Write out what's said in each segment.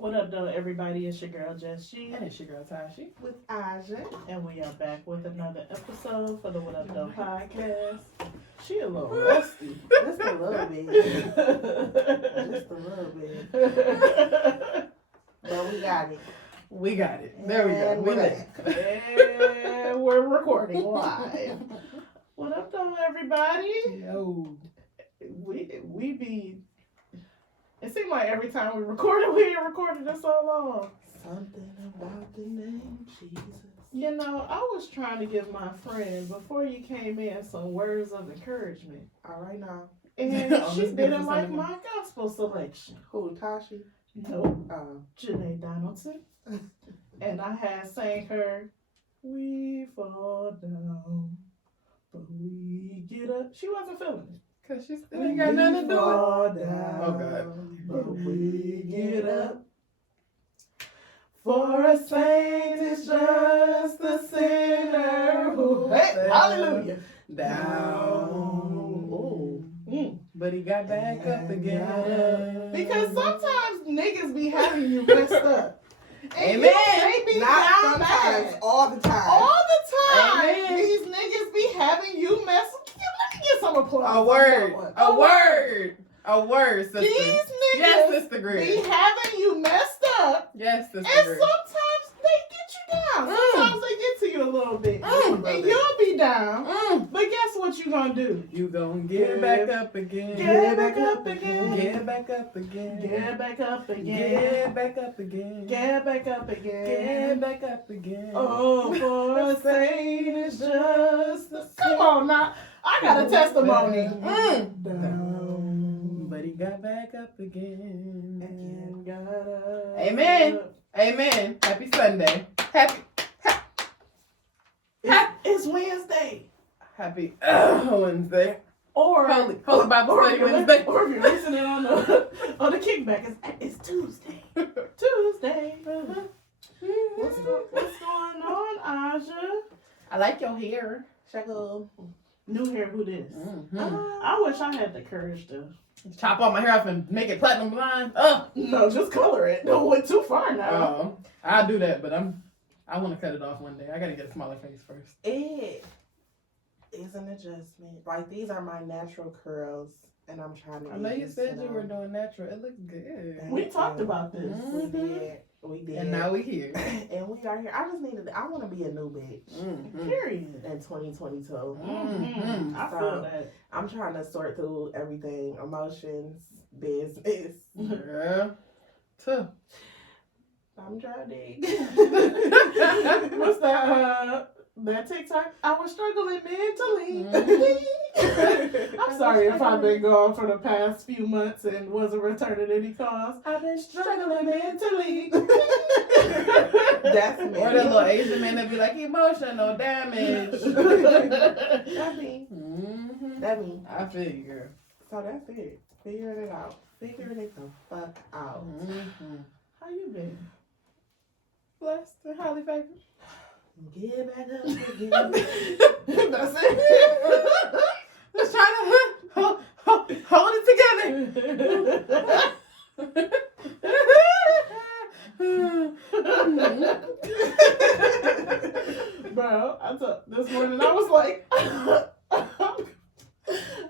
What up, though, everybody? It's your girl, Just She. And it's your girl, Tashi. With Ajiah. And we are back with another episode for the What Up, Though podcast. She a little rusty. Just a little bit. Just a little bit. But we got it. We got it. There we go. We're back. And we're recording live. What up, though, everybody? Yo. We be... It seems like every time we recorded, we ain't recorded in so long. Something about the name Jesus. You know, I was trying to give my friend, before you came in, some words of encouragement. All right now. And she didn't like my gospel selection. Who, Tashi? Nope. Janae Donaldson. And I had sang her, "We fall down, but we get up." She wasn't feeling it. Because she still ain't got nothing to do with it. Down, Oh, God. but we get up. For a saint is just a sinner who... Hey, hallelujah. Down. Ooh. But he got back up again. Because sometimes niggas be having you messed up. And Amen. They be Not down sometimes, bad. all the time. All the time. Amen. These niggas be having you messed up. Let me get some applause. A word. A word. A word, sister. These niggas Yes, Sister be Green. having you messed up. Yes, Sister And Green. sometimes they get you down. Sometimes they get to you a little bit. Mm. And you'll be down. But guess what you gonna do? You gon' get back up again. Get back up again. Get back up again. Get back up again. Get back up again. Get back up again. Get back up again. Oh, for a saint is just a... Come on now. I got a testimony. Down. But he got back up again. And got up. Amen. Amen. Happy Sunday. It's Wednesday. Happy Wednesday. Or Holy Bible Study Wednesday. Or if you're listening on the kickback, it's Tuesday. Tuesday. What's going on, Ajiah? I like your hair. Shakal. New hair, who this? Mm-hmm. I wish I had the courage to. Chop all my hair off and make it platinum blonde. Oh, No, just color it. Don't went too far now. I'll do that, but I want to cut it off one day. I gotta get a smaller face first. It is an adjustment. Like, these are my natural curls, and I'm trying to I know get you used said to you them. were doing natural. It looks good. We talked about this. We did. And now we here. And we are here. I want to be a new bitch Mm-hmm. Period. in 2022. Mm-hmm. I feel that. I'm trying to sort through everything, emotions, business. Girl. Tough. I'm trying. What's that TikTok? I was struggling mentally. I'm sorry if I've been gone for the past few months and wasn't returning any calls. I've been struggling mentally. That's me. Or the little Asian man that be like, emotional damage. That me. Mm-hmm. That me. I feel you, girl. So that's it. Figuring it out. Figuring it the fuck out. Mm-hmm. How you been? Blessed and highly favored. Get back up again. That's it. Just trying to hold it together. Bro, this morning I was like, I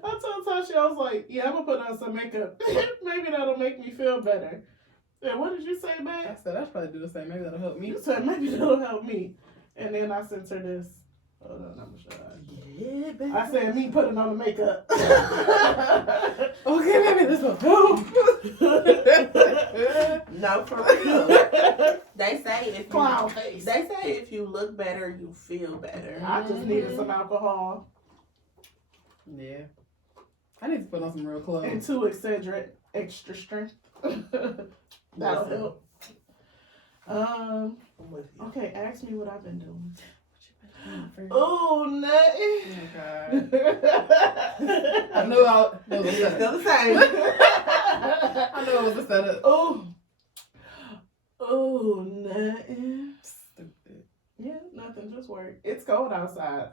told Tasha, I was like, yeah, I'm gonna put on some makeup. Maybe that'll make me feel better. And what did you say, I babe? said I should probably do the same. Maybe that'll help me. You said maybe that'll help me. And then I sent her this. Hold on, I'm sure. I said me putting on the makeup. Okay, maybe this will help. No, for real. They say Clown face. They say if you look better, you feel better. I just needed some alcohol Yeah. I need to put on some real clothes. and 2 Excedrin extra strength. That'll help. I'm with you. Okay, ask me what I've been doing. Oh, Oh, nothing. God. I knew it was a setup. Still the same. I knew it was a setup. Oh, nothing. Stupid. Yeah, nothing. Just work. It's cold outside.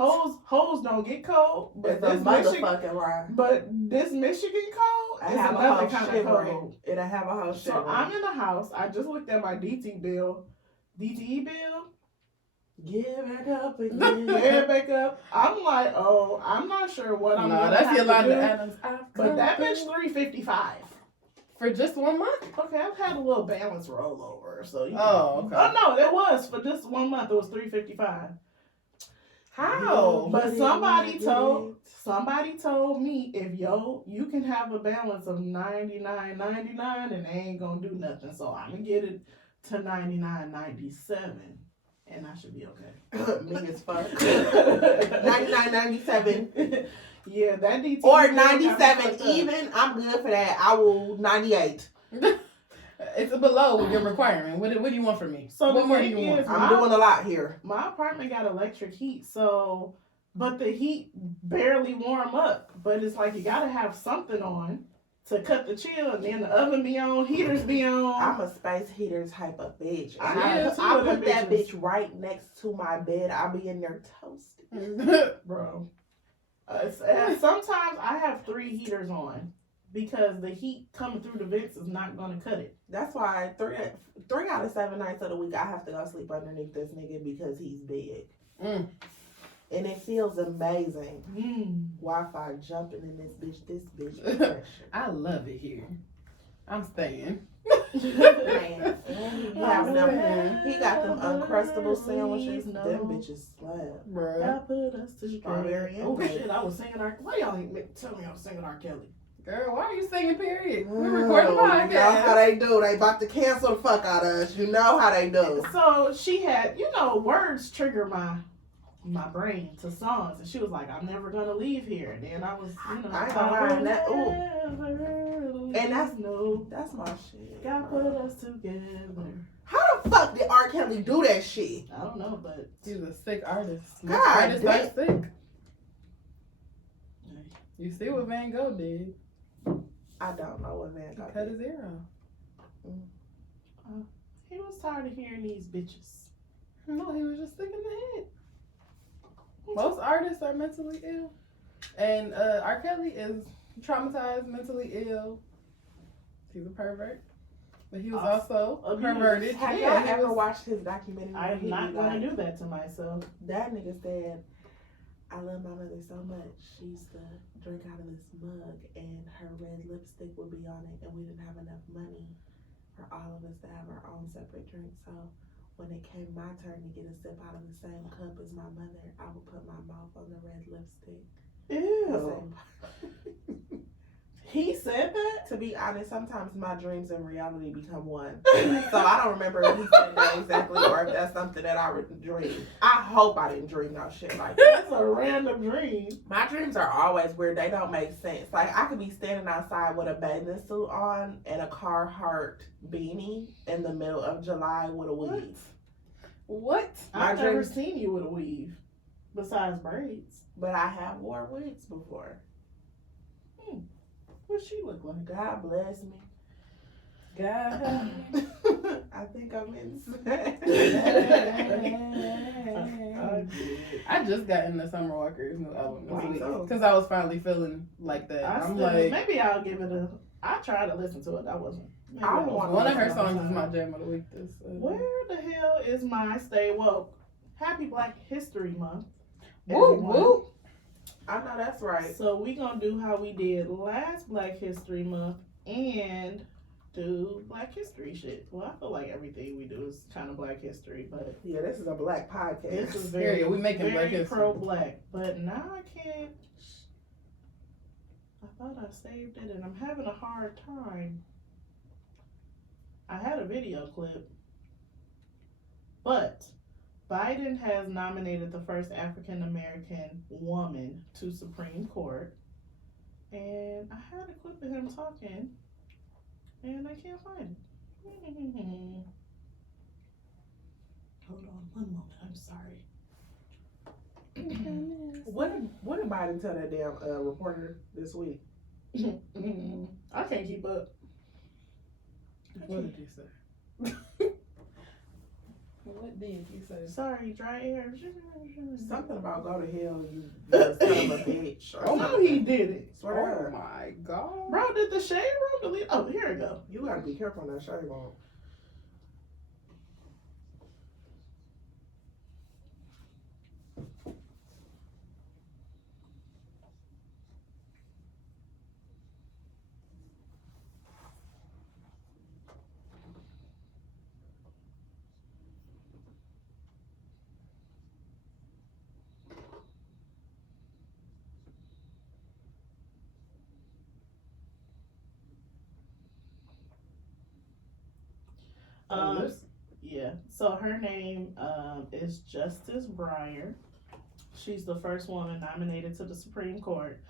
Hoes don't get cold, but It's a this Michigan, motherfucking lie. but this Michigan cold I is have a another house kind of shivering. cold. It'll have a house So shivering. I'm in the house. I just looked at my DTE bill. Get back up again. Get back up. I'm like, oh, I'm not sure what I'm gonna that's have your line to of do. Adams. But that bitch $355. For just 1 month? Okay, I've had a little balance rollover, so you Oh, okay. Oh no, it was for just 1 month. It was $355. How? But somebody told me if you can have a balance of $99.99 and they ain't gonna do nothing. So I'm gonna get it to $99.97 and I should be okay. Me as fuck. $99.97. Yeah, that DT Or $97 even. I'm good for that. I will $98. It's below your requirement. What do you want from me? So what the more do thing you want? is, I'm doing a lot here. My apartment got electric heat, so but the heat barely warm up. But it's like you gotta have something on to cut the chill, and then the oven be on, heaters be on. I'm a space heater type of bitch. And I I put that bitches. bitch right next to my bed. I'll be in there toasting. Bro. Sometimes I have 3 heaters on because the heat coming through the vents is not gonna cut it. That's why three out of 7 nights of the week I have to go sleep underneath this nigga because he's big. Mm. And it feels amazing. Wi-Fi jumping in this bitch pressure. I love it here. I'm staying. Man, he got them uncrustable sandwiches. No. Them bitches slap. Bruh. That put us Strawberry together. and Oh grape. shit, I was singing why y'all ain't tell me I was singing R. Kelly? Girl, why are you singing period? We're recording a You know how podcast. they do. They about to cancel the fuck out of us. You know how they do. So she had, words trigger my brain to songs, and she was like, "I'm never gonna leave here." And then I was, I ain't gonna lie, that- ooh. And that's my shit. God put us together. How the fuck did R. Kelly do that shit? I don't know, but He's a sick artist. God Artists damn. are sick. You see what Van Gogh did? I don't know what man He got cut that. his ear off. he was tired of hearing these bitches. No, he was just sick in the head. Most artists are mentally ill. And R. Kelly is traumatized, mentally ill. He's a pervert. But he was also abused. perverted. Have Yeah, y'all he ever was- watched his documentary? I'm He not be gonna like, do that to myself. That nigga said, I love my mother so much. She used to drink out of this mug and her red lipstick would be on it, and we didn't have enough money for all of us to have our own separate drinks. So when it came my turn to get a sip out of the same cup as my mother, I would put my mouth on the red lipstick. Ew. He said that? To be honest, sometimes my dreams and reality become one. So I don't remember if he said that exactly or if that's something that I dreamed. I hope I didn't dream no shit like that. That's a random dream. My dreams are always weird. They don't make sense. Like, I could be standing outside with a bathing suit on and a Carhartt beanie in the middle of July with a weave. What? My I've never dreams- seen you with a weave. Besides braids. But I have worn wigs before. What she look like? God bless me. God. I think I'm insane. I just got into Summer Walker's new album this Me week too. because I was finally feeling like that. I'm like, maybe I'll give it I tried to listen to it. I wasn't. Maybe I wasn't. want one of her listen songs is sometime. my jam of the week. Where the hell is my Stay Woke? Happy Black History Month. Woo everyone. woo. I know that's right. So we gonna do how we did last Black History Month and do Black History shit. Well, I feel like everything we do is kind of Black History, but Yeah, this is a black podcast. this is Period. very, We making very Black History. pro-Black. But now I can't. I thought I saved it, and I'm having a hard time. I had a video clip, but Biden has nominated the first African American woman to Supreme Court, and I had a clip of him talking, and I can't find it. Hold on one moment. I'm sorry. What did Biden tell that damn reporter this week? I can't keep up. What did you say? What did you say? Sorry, dry air. Something about go to hell, you son of a bitch. Oh no, he did it. Swear Oh my god. Bro, did the shade room delete? Oh, here we go. you gotta be careful on that shade room. Yeah. So her name is Justice Breyer. She's the first woman nominated to the Supreme Court.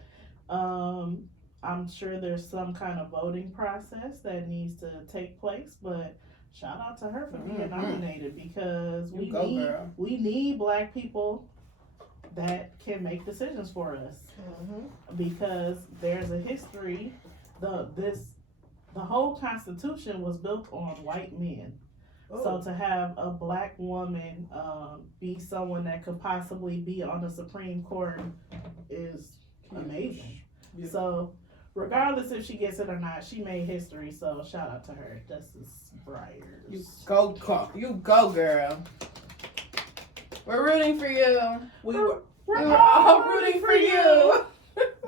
I'm sure there's some kind of voting process that needs to take place, but shout out to her for being nominated because we need black people that can make decisions for us. Because there's a history. The whole Constitution was built on white men. So to have a black woman be someone that could possibly be on the Supreme Court is amazing. Yeah. So regardless if she gets it or not, she made history. So shout out to her, Justice Breyer. You go, girl. We're rooting for you. We're all rooting for you.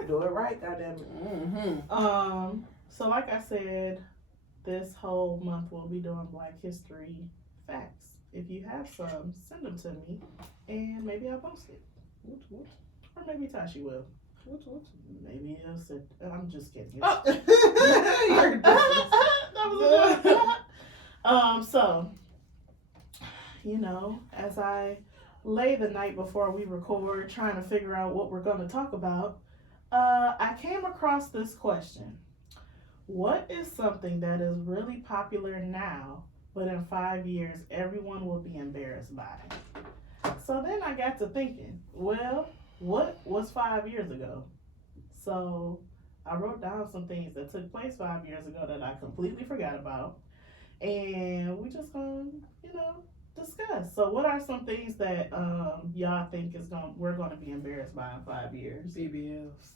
Do it right, goddammit. So like I said, this whole month we'll be doing Black History facts. If you have some, send them to me, and maybe I'll post it. Or maybe Tashi will. Maybe he'll sit. I'm just kidding. You're So, you know, as I lay the night before we record, trying to figure out what we're going to talk about, I came across this question. What is something that is really popular now, but in 5 years, everyone will be embarrassed by? So then I got to thinking, well, what was 5 years ago? So I wrote down some things that took place 5 years ago that I completely forgot about. And we just gonna, discuss. So what are some things that y'all think we're gonna be embarrassed by in 5 years? BBLs.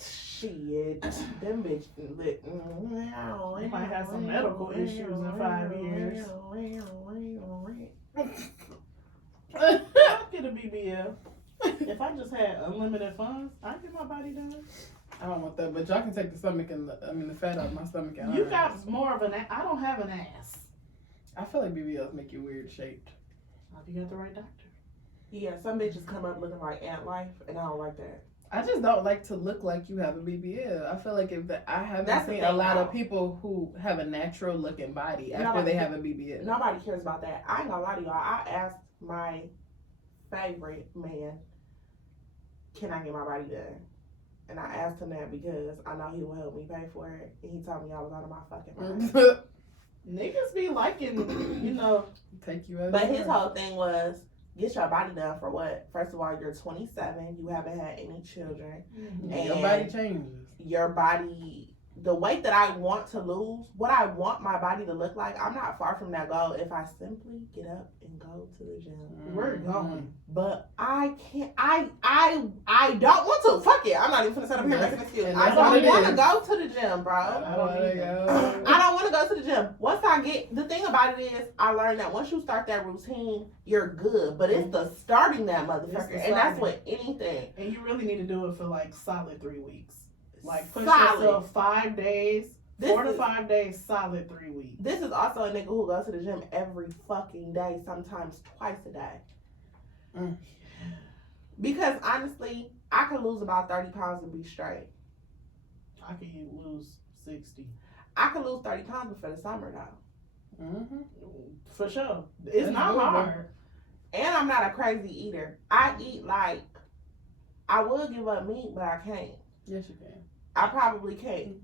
Shit. Them bitch lit. We might have some medical issues in 5 years. I'll get a BBL. If I just had unlimited funds, I'd get my body done. I don't want that, but y'all can take the stomach and the fat out of my stomach. And You got more of an ass. I don't have an ass. I feel like BBLs make you weird shaped. Hope you got the right doctor. Yeah, some bitches come up looking like Ant Life, and I don't like that. I just don't like to look like you have a BBL. I feel like I haven't That's the seen thing, a lot though. of people who have a natural looking body after Nobody- they have a BBL. Nobody cares about that. I ain't gonna lie to y'all. I asked my favorite man, can I get my body done? And I asked him that because I know he will help me pay for it. And he told me I was out of my fucking mind. Niggas be liking, Take you as But you his are. whole thing was, get your body done for what? First of all, you're 27. You haven't had any children. Yeah, your body changes. Your body, the weight that I want to lose, what I want my body to look like, I'm not far from that goal if I simply get up and go to the gym. We're going. But I can't, I don't want to. Fuck it. I'm not even gonna sit up here making an excuse. And I that's what don't it want to is. go to the gym, bro. I don't wanna go. I don't want to go to the gym. Once I get, the thing about it is, I learned that once you start that routine, you're good. But it's the starting that motherfucker. And that's with anything. And you really need to do it for like solid 3 weeks. Like push Solid. yourself 5 days, This 4 to is- 5 days, solid 3 weeks. This is also a nigga who goes to the gym every fucking day, sometimes twice a day. Mm. Because honestly, I could lose about 30 pounds and be straight. I could lose 60. I could lose 30 pounds before the summer though. For sure. It's That's not doable. hard. And I'm not a crazy eater. I eat like, I would give up meat, but I can't. Yes, you can. I probably can't.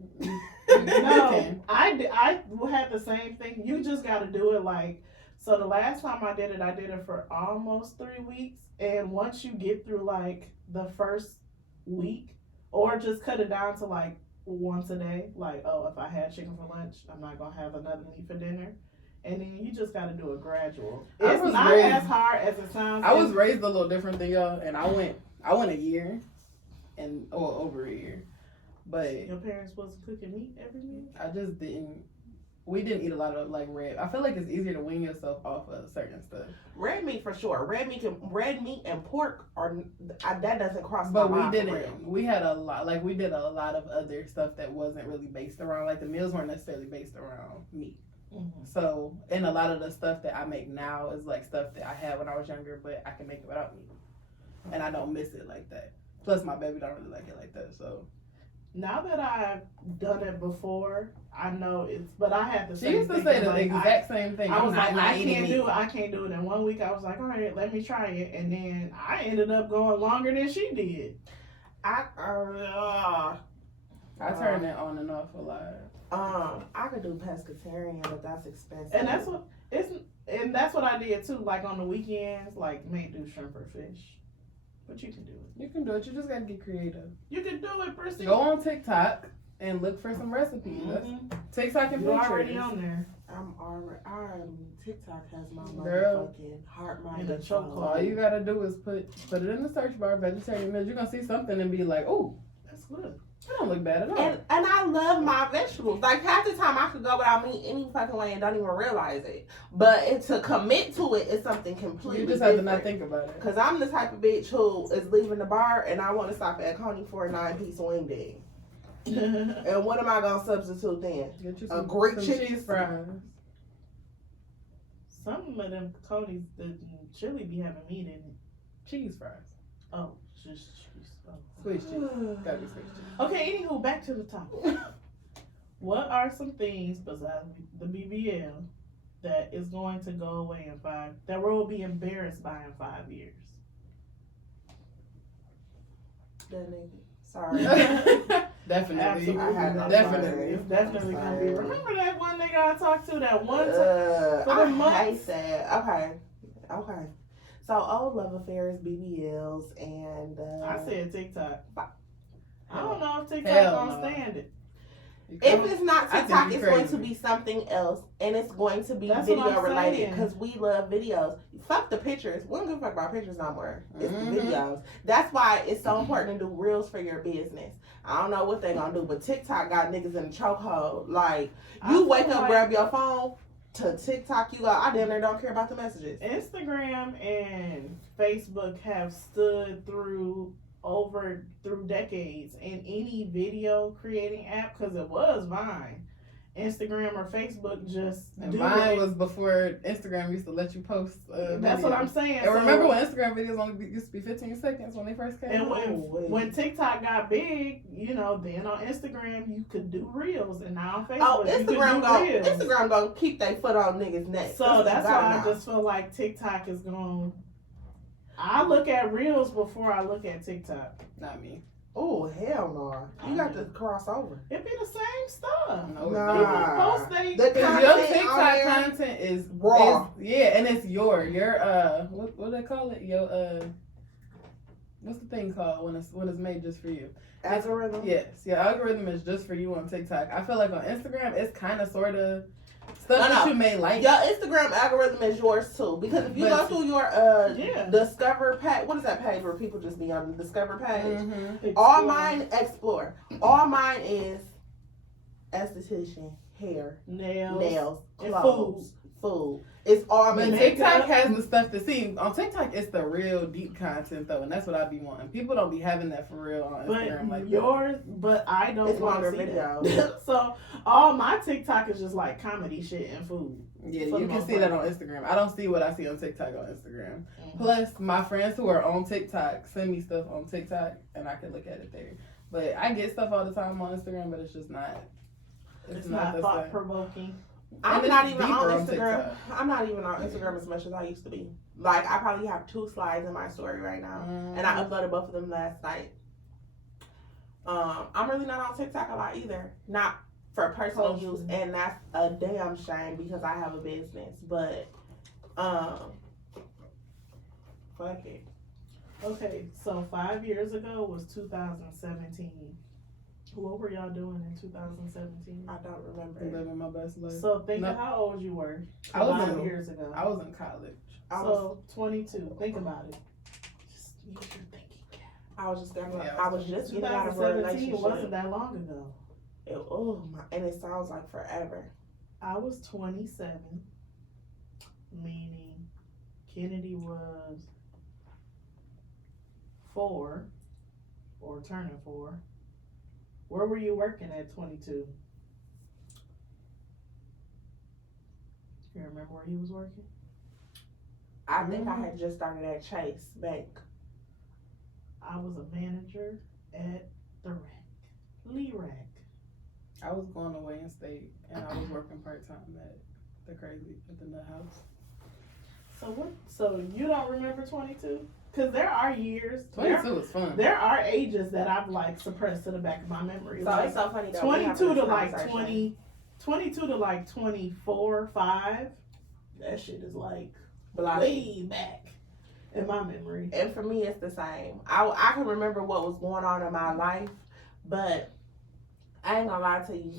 No, I had the same thing. You just got to do it like, so the last time I did it for almost 3 weeks. And once you get through like the first week, or just cut it down to like once a day, like, oh, if I had chicken for lunch, I'm not going to have another meat for dinner. and then you just got to do it gradual. I It's was not raised- as hard as it sounds. I was raised a little different than y'all, and I went a year, or over a year, but Your parents wasn't cooking meat every meal? I just didn't. We didn't eat a lot of like red. I feel like it's easier to wean yourself off of certain stuff. Red meat for sure. Red meat and pork that doesn't cross But my we mind. for real. didn't. We had a lot. Like we did a lot of other stuff that wasn't really based around. Like the meals weren't necessarily based around meat. Mm-hmm. So, and a lot of the stuff that I make now is like stuff that I had when I was younger, but I can make it without meat, and I don't miss it like that. Plus, my baby don't really like it like that. So Now that I've done it before, I know it's. But I had the she same used to thing, say the like, exact same thing. I was I'm like, not I eating can't meat. do it. I can't do it. And 1 week I was like, all right, let me try it. And then I ended up going longer than she did. I turn it on and off a lot. I could do pescatarian, but that's expensive. And that's what it's. And that's what I did too. Like on the weekends, like may do shrimp or fish. But you can do it. You can do it. You just gotta get creative. You can do it, Prissy. Go on TikTok and look for some recipes. Mhm. TikTok and You're Pinterest. already on there. TikTok has my Girl. motherfucking heart, mind, In the and soul. chokehold. All you gotta do is put it in the search bar, vegetarian meals. You're gonna see something and be like, oh, That's good. that don't look bad at all. And I love my vegetables. Like half the time I could go without meat any fucking way and don't even realize it. But to commit to it is something completely You just have to different. not think about it. Cause I'm the type of bitch who is leaving the bar and I want to stop at Coney for a 9-piece wing dig. And what am I gonna substitute then? Get you A some, great some chicken. cheese fries. Some of them Cody's the chili be having meat in it. Cheese fries. Oh, just cheese. Oh. Squeeze cheese. Gotta be squeeze cheese. Okay, anywho, back to the topic. What are some things besides the BBL that is going to go away in 5, that we'll be embarrassed by in 5 years? That nigga. Sorry. Definitely. Absolutely. I had no Definitely. It's definitely I'm gonna be. sorry. Remember that one nigga I talked to that one time? for the I months? hate that. Okay. So old love affairs, BBLs, and I said TikTok. I don't know if TikTok Hell gonna no. stand it. if it's not I think TikTok, you it's going crazy. to be something else, and it's going to be That's what video I'm related saying. because we love videos. Fuck the pictures. We don't give a fuck about pictures no more. It's Mhm. the videos. That's why it's so important to do reels for your business. I don't know what they gonna do, but TikTok got niggas in the chokehold. Like I you feel wake up, like grab your phone to TikTok. You go. I damn near don't care about the messages. Instagram and Facebook have stood through decades in any video creating app, because it was Vine. Instagram or Facebook just And do mine it. was before Instagram used to let you post. That's what I'm saying. And remember when Instagram videos used to be 15 seconds when they first came And out? when TikTok got big, then on Instagram you could do reels, and now on Facebook Oh, you Instagram can do reels. Instagram gonna keep their foot on niggas' neck. So that's why I know. just feel like TikTok is going. I look at reels before I look at TikTok. Not me. Oh hell no! You got to cross over. It be the same stuff. No, Nah. People post they. The Because your content on TikTok there- content is Raw. yeah, and it's your what do they call it? Your what's the thing called when it's made just for you? Algorithm. Yes, your algorithm is just for you on TikTok. I feel like on Instagram it's kind of sort of stuff No, that no. you may like. Your Instagram algorithm is yours too, because if you But- go through your Yeah. Discover page, what is that page where people just be on the Discover page? Mhm. All mine explore. All mine is esthetician, hair, nails, and clothes, food. It's all But me. TikTok has the stuff to see. On TikTok, it's the real deep content though, and that's what I be wanting. People don't be having that for real on Instagram like that. But I don't It's want to longer see videos. that. So all my TikTok is just like comedy shit and food. Yeah, For you the can most see that part. on Instagram. I don't see what I see on TikTok on Instagram. Mhm. Plus, my friends who are on TikTok send me stuff on TikTok, and I can look at it there. But I get stuff all the time on Instagram, but it's just not. It's not the thought same. provoking. I'm And not it's even deeper on on Instagram. TikTok. I'm not even on Instagram as much as I used to be. Like I probably have 2 slides in my story right now, and I uploaded both of them last night. I'm really not on TikTok a lot either. Not for personal Posting. use, and that's a damn shame because I have a business. But fuck it. Okay, so 5 years ago was 2017. What were y'all doing in 2017? I don't remember. Living my best life. So think No. of how old you were I was 5 in- years ago. I was in college. So 22. Think about it. Just use your thinking cap. I was just gonna. Yeah, I was just getting out of a 2017 wasn't relationship. that long ago. And it sounds like forever. I was 27, meaning Kennedy was 4 or turning 4. Where were you working at 22? You remember where he was working? I think I had just started at Chase Bank. I was a manager at the rack, Lee Rack. I was going away in state, and I was working part time at the Nut House. So what? So you don't remember 22? Because there are years. 22 was fun. There are ages that I've like suppressed to the back of my memory. So Like, it's so funny though. 22 to like 20, 22 to like 24, 5. That shit is like way back in my memory. And for me, it's the same. I can remember what was going on in my life, but I ain't gonna lie to you.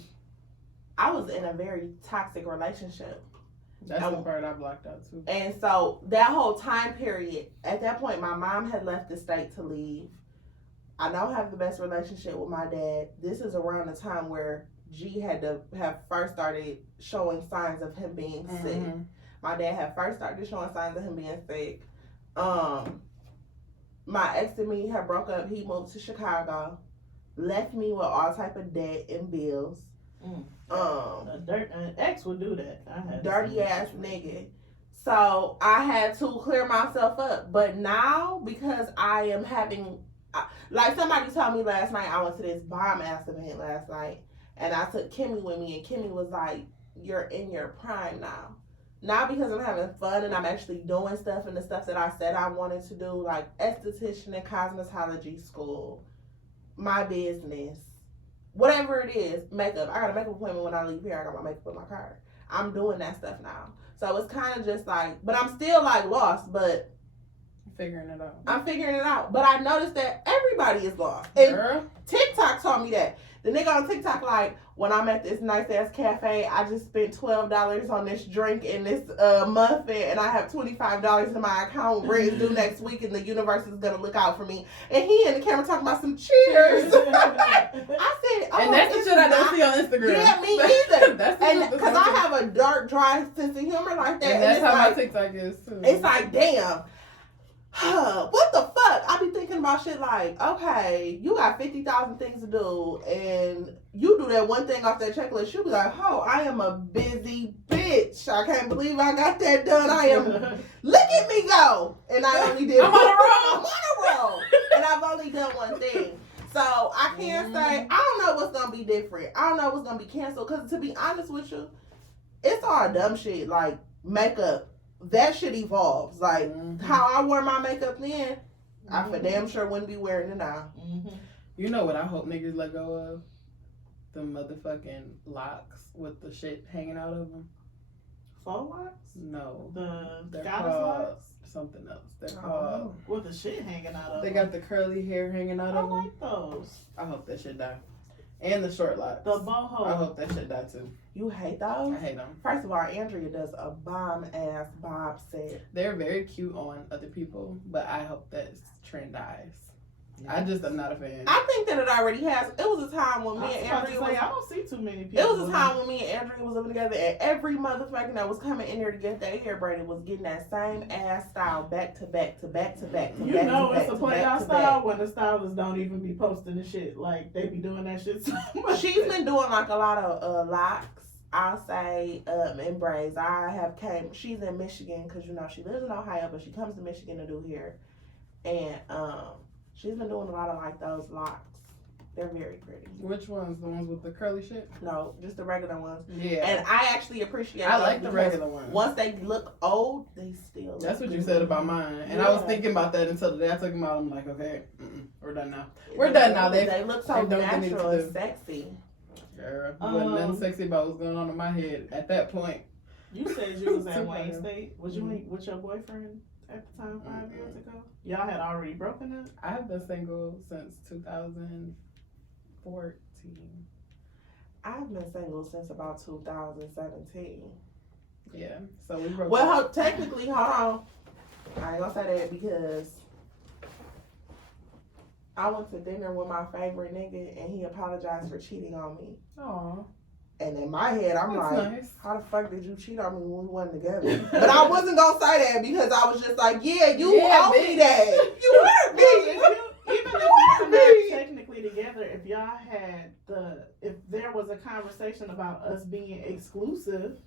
I was in a very toxic relationship. That's the part I blocked out too. And so that whole time period, at that point, my mom had left the state to leave. I don't have the best relationship with my dad. This is around the time where G had to have first started showing signs of him being sick. My dad had first started showing signs of him being sick. My ex and me had broke up. He moved to Chicago, left me with all type of debt and bills. An ex would do that. I had Dirty ass nigga. So I had to clear myself up. But now, because I am having, like somebody told me last night, I went to this bomb ass event last night, and I took Kimmy with me, and Kimmy was like, "You're in your prime now." Not because I'm having fun and I'm actually doing stuff and the stuff that I said I wanted to do, like esthetician and cosmetology school, my business, whatever it is, makeup. I got a makeup appointment when I leave here. I got my makeup in my car. I'm doing that stuff now. So it's kind of just like, but I'm still like lost, but Figuring it out. I'm figuring it out. But I noticed that everybody is lost. And Girl. TikTok told me that. The nigga on TikTok, like, when I'm at this nice ass cafe, I just spent $12 on this drink and this muffin, and I have $25 in my account. Rent is due next week, and the universe is gonna look out for me. And he in the camera talking about some cheers. I said, oh, And that's the shit I don't see on Instagram. Yeah, me either. That's And because I have a dark, dry sense of humor like that, And that's it's how like, my TikTok is too. it's like, damn. What the fuck? I be thinking about shit like, okay, you got 50,000 things to do, and you do that one thing off that checklist. You be like, oh, I am a busy bitch. I can't believe I got that done. I am. Look at me go, and I only did. I'm on a roll. I'm on a roll, and I've only done one thing. So I can't say I don't know what's gonna be different. I don't know what's gonna be canceled. Cause to be honest with you, it's all dumb shit like makeup. That shit evolves. Like how I wore my makeup then, I for damn sure wouldn't be wearing it now. You know what I hope niggas let go of? The motherfucking locks with the shit hanging out of them. Faux locks? No. The They're goddess called locks? something else. They're Oh. called. With the shit hanging out of They them. got the curly hair hanging out I of them. like those. I hope that shit die. And the short locks. The boho. I hope that shit die too. You hate those? I hate them. First of all, Andrea does a bomb ass bob set. They're very cute on other people, but I hope that trend dies. I just am not a fan. I think that it already has. It was a time when I me was and about to Andrea say, was. I don't see too many people. It was a time when me and Andrea was living together, and every motherfucker that was coming in there to get their hair braided was getting that same ass style back to back to back to back to You back know to it's back a to play back out to style back. when the stylists don't even be posting the shit. Like, they be doing that shit so much. She's been doing like a lot of locks. I'll say and braids. She's in Michigan because you know she lives in Ohio, but she comes to Michigan to do hair, and she's been doing a lot of like those locks. They're very pretty. Which ones? The ones with the curly shit? No, just the regular ones. Yeah. And I actually appreciate. I those like the because regular ones. Once they look old, they still. Look That's what you good. said about mine. And I was Yeah. thinking about that until the day I took them out. I'm like, okay, we're done now. We're done now. They look so they've done what they need natural to and do. sexy. Girl, wasn't nothing sexy about what's going on in my head at that point. You said you was at Too Wayne bad. State. Was you with your boyfriend at the time 5 years ago? Y'all had already broken up? I have been single since 2014. 14. I've been single since about 2017. Yeah, so we broke Well, up. technically, hold on. I ain't gonna say that because I went to dinner with my favorite nigga and he apologized for cheating on me. Aw, And in my head, I'm that's like, nice. how the fuck did you cheat on me when we wasn't together? But I wasn't gonna say that because I was just like, yeah, you owe me that. You hurt me. Even if you're not technically together, if there was a conversation about us being exclusive,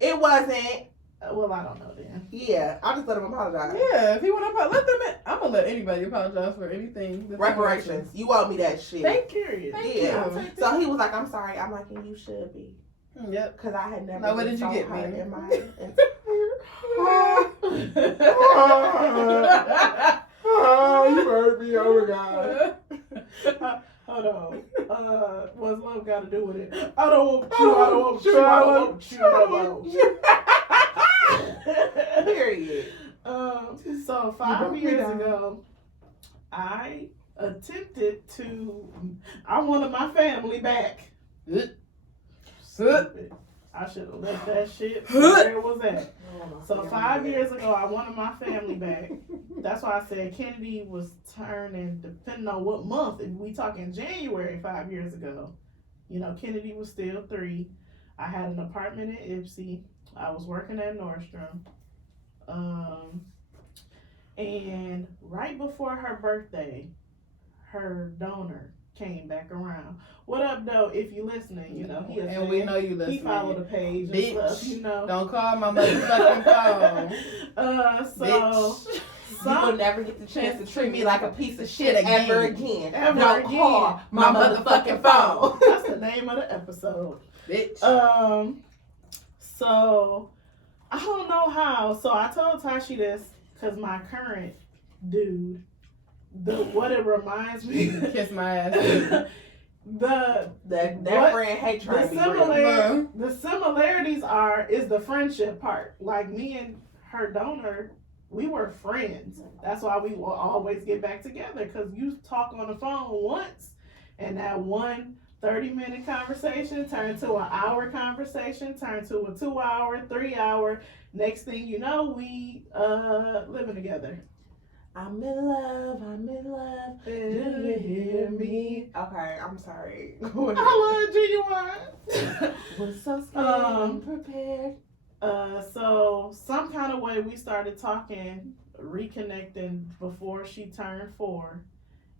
It wasn't. well, I don't know then. Yeah, I just let him apologize. Yeah, if he want to let them in, I'm gonna let anybody apologize for anything. Reparations. You owe me that shit. Thank Period. Yeah. you. So he was like, I'm sorry. I'm like, and you should be. Yep. Because I had never Now, what been did you so get hurt me? in my you hurt me, oh my God. Hold on. What's love got to do with it? I don't want you. I don't want you. I don't want you. I don't want you. Period. So 5 years ago, I attempted to. I wanted my family back. Stupid. I should have left that shit where it was at. So 5 years ago, I wanted my family back. That's why I said Kennedy was turning, depending on what month. If we talking January 5 years ago, Kennedy was still 3. I had an apartment in Ipsy. I was working at Nordstrom. And right before her birthday, her donor came back around. What up, though? If you listening, he and we know you listening. He followed the page and Bitch, stuff, Don't call my motherfucking phone. Bitch. You will never get the chance to treat me like a piece of shit again. ever again. Ever Don't again. call my motherfucking phone. That's the name of the episode. Bitch. So I don't know how. So I told Tashi this because my current dude, what it reminds me, Kiss my ass. That friend hate trying to be real. The similarities is the friendship part. Like me and her donor, we were friends. That's why we will always get back together, because you talk on the phone once and that 30-minute conversation turned to an hour conversation, turned to a 2-hour, 3-hour. Next thing you know, we living together. I'm in love. Do you hear me? Okay, I'm sorry. I love Genuine. Was so scared, prepared. So some kind of way we started talking, reconnecting before she turned 4.